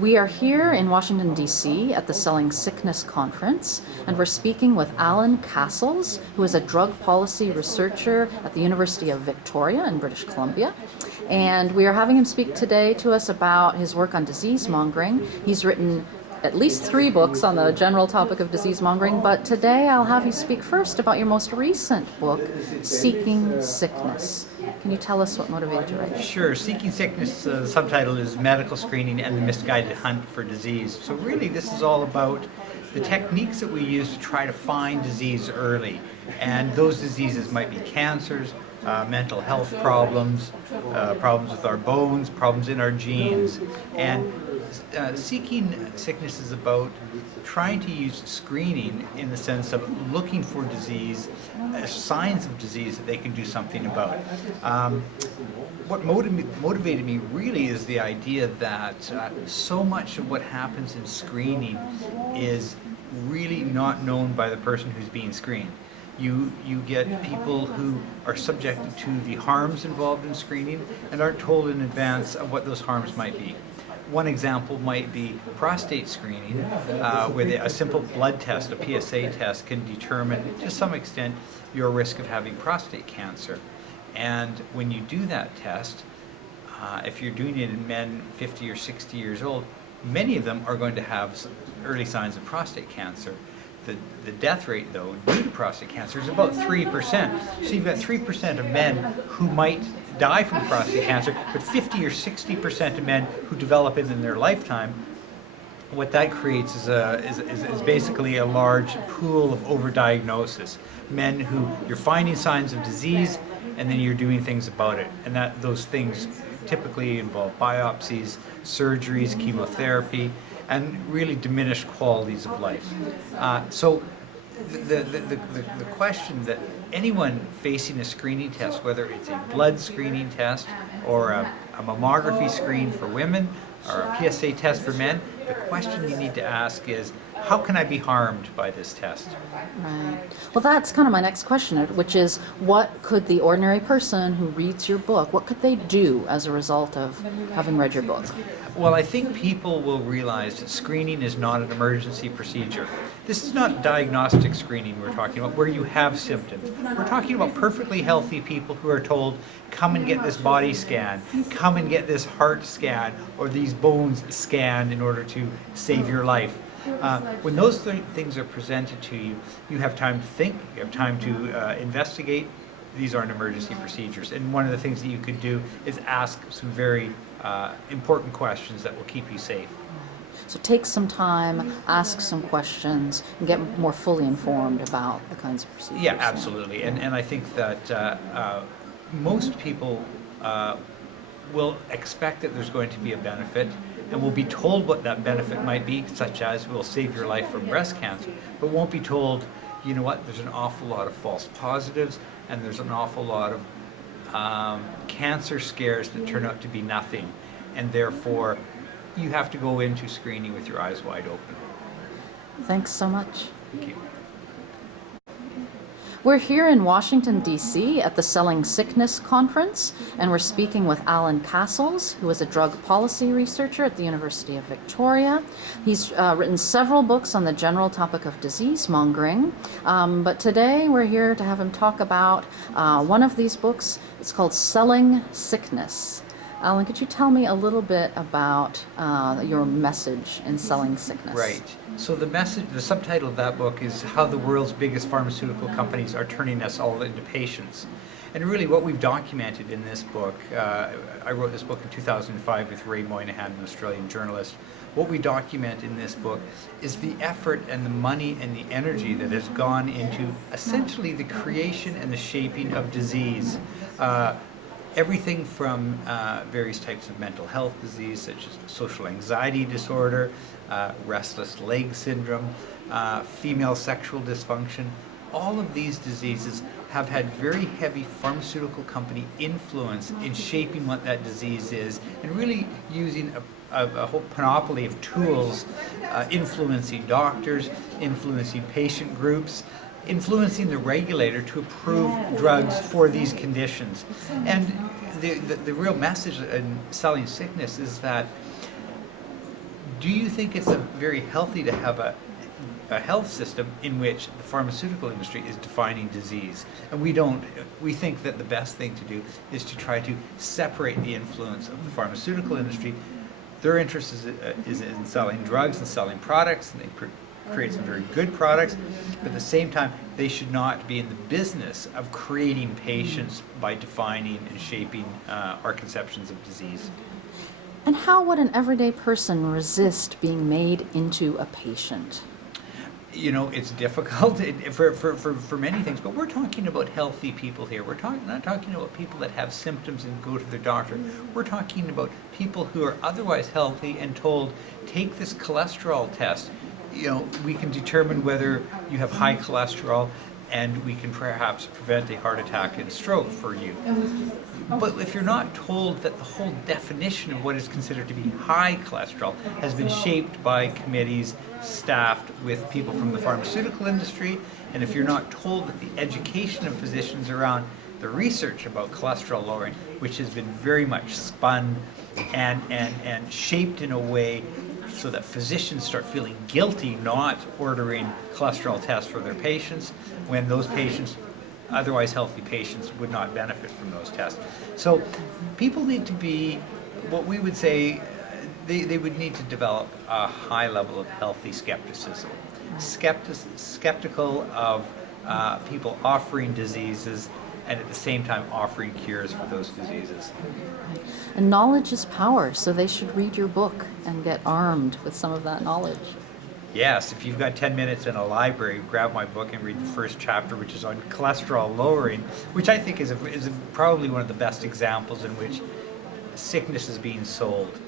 We are here in Washington, D.C. at the Selling Sickness Conference, and we're speaking with Alan Cassels, who is a drug policy researcher at the University of Victoria in British Columbia. And we are having him speak today to us about his work on disease mongering. He's written at least 3 books on the general topic of disease mongering, but today I'll have you speak first about your most recent book, Seeking Sickness. Can you tell us what motivated you to write? Sure. Seeking Sickness, the subtitle is Medical Screening and the Misguided Hunt for Disease. So really this is all about the techniques that we use to try to find disease early. And those diseases might be cancers, mental health problems, problems with our bones, problems in our genes. And Seeking Sickness is about trying to use screening in the sense of looking for disease, signs of disease that they can do something about. What motivated me really is the idea that so much of what happens in screening is really not known by the person who's being screened. You get people who are subjected to the harms involved in screening and aren't told in advance of what those harms might be. One example might be prostate screening, where a simple blood test, a PSA test, can determine to some extent your risk of having prostate cancer. And when you do that test, if you're doing it in men 50 or 60 years old, many of them are going to have some early signs of prostate cancer. The death rate, though, due to prostate cancer is about 3%. So you've got 3% of men who might die from prostate cancer, but 50 or 60% of men who develop it in their lifetime. What that creates is basically a large pool of overdiagnosis. Men who you're finding signs of disease, and then you're doing things about it. And those things typically involve biopsies, surgeries, chemotherapy, and really diminished qualities of life. So the question that anyone facing a screening test, whether it's a blood screening test or a mammography screen for women or a PSA test for men, the question you need to ask is, how can I be harmed by this test? Right. Well, that's kind of my next question, which is, what could the ordinary person who reads your book, what could they do as a result of having read your book? Well, I think people will realize that screening is not an emergency procedure. This is not diagnostic screening we're talking about, where you have symptoms. We're talking about perfectly healthy people who are told, come and get this body scan, come and get this heart scan, or these bones scanned in order to save your life. When those things are presented to you, you have time to think, you have time to investigate. These aren't emergency procedures. And one of the things that you could do is ask some very important questions that will keep you safe. So take some time, ask some questions, and get more fully informed about the kinds of procedures. Yeah, absolutely. And I think that most people will expect that there's going to be a benefit, and will be told what that benefit might be, such as we'll save your life from breast cancer, but won't be told, you know what, there's an awful lot of false positives, and there's an awful lot of cancer scares that turn out to be nothing, and therefore you have to go into screening with your eyes wide open. Thanks so much. Thank you. We're here in Washington, D.C. at the Selling Sickness Conference, and we're speaking with Alan Cassels, who is a drug policy researcher at the University of Victoria. He's written several books on the general topic of disease mongering, but today we're here to have him talk about one of these books. It's called Selling Sickness. Alan, could you tell me a little bit about your message in Selling Sickness? Right. So the subtitle of that book is How the World's Biggest Pharmaceutical Companies Are Turning Us All into Patients. And really what we've documented in this book, I wrote this book in 2005 with Ray Moynihan, an Australian journalist. What we document in this book is the effort and the money and the energy that has gone into essentially the creation and the shaping of disease. Everything from various types of mental health disease, such as social anxiety disorder, restless leg syndrome, female sexual dysfunction. All of these diseases have had very heavy pharmaceutical company influence in shaping what that disease is, and really using a whole panoply of tools, influencing doctors, influencing patient groups, influencing the regulator to approve drugs for these conditions. And the real message in Selling Sickness is that Do you think it's very healthy to have a health system in which the pharmaceutical industry is defining disease? And we don't. We think that the best thing to do is to try to separate the influence of the pharmaceutical industry. Their interest is in selling drugs and selling products, and they create some very good products, but at the same time, they should not be in the business of creating patients by defining and shaping our conceptions of disease. And how would an everyday person resist being made into a patient? You know, it's difficult for many things, but we're talking about healthy people here. We're not talking about people that have symptoms and go to their doctor. We're talking about people who are otherwise healthy and told, take this cholesterol test. You know, we can determine whether you have high cholesterol, and we can perhaps prevent a heart attack and stroke for you. But if you're not told that the whole definition of what is considered to be high cholesterol has been shaped by committees staffed with people from the pharmaceutical industry, and if you're not told that the education of physicians around the research about cholesterol lowering, which has been very much spun and shaped in a way so that physicians start feeling guilty not ordering cholesterol tests for their patients when those patients, otherwise healthy patients, would not benefit from those tests. So people need to be, what we would say, they would need to develop a high level of healthy skepticism. Skeptical of people offering diseases and at the same time offering cures for those diseases. And knowledge is power, so they should read your book and get armed with some of that knowledge. Yes, if you've got 10 minutes in a library, grab my book and read the first chapter, which is on cholesterol lowering, which I think is probably one of the best examples in which sickness is being sold.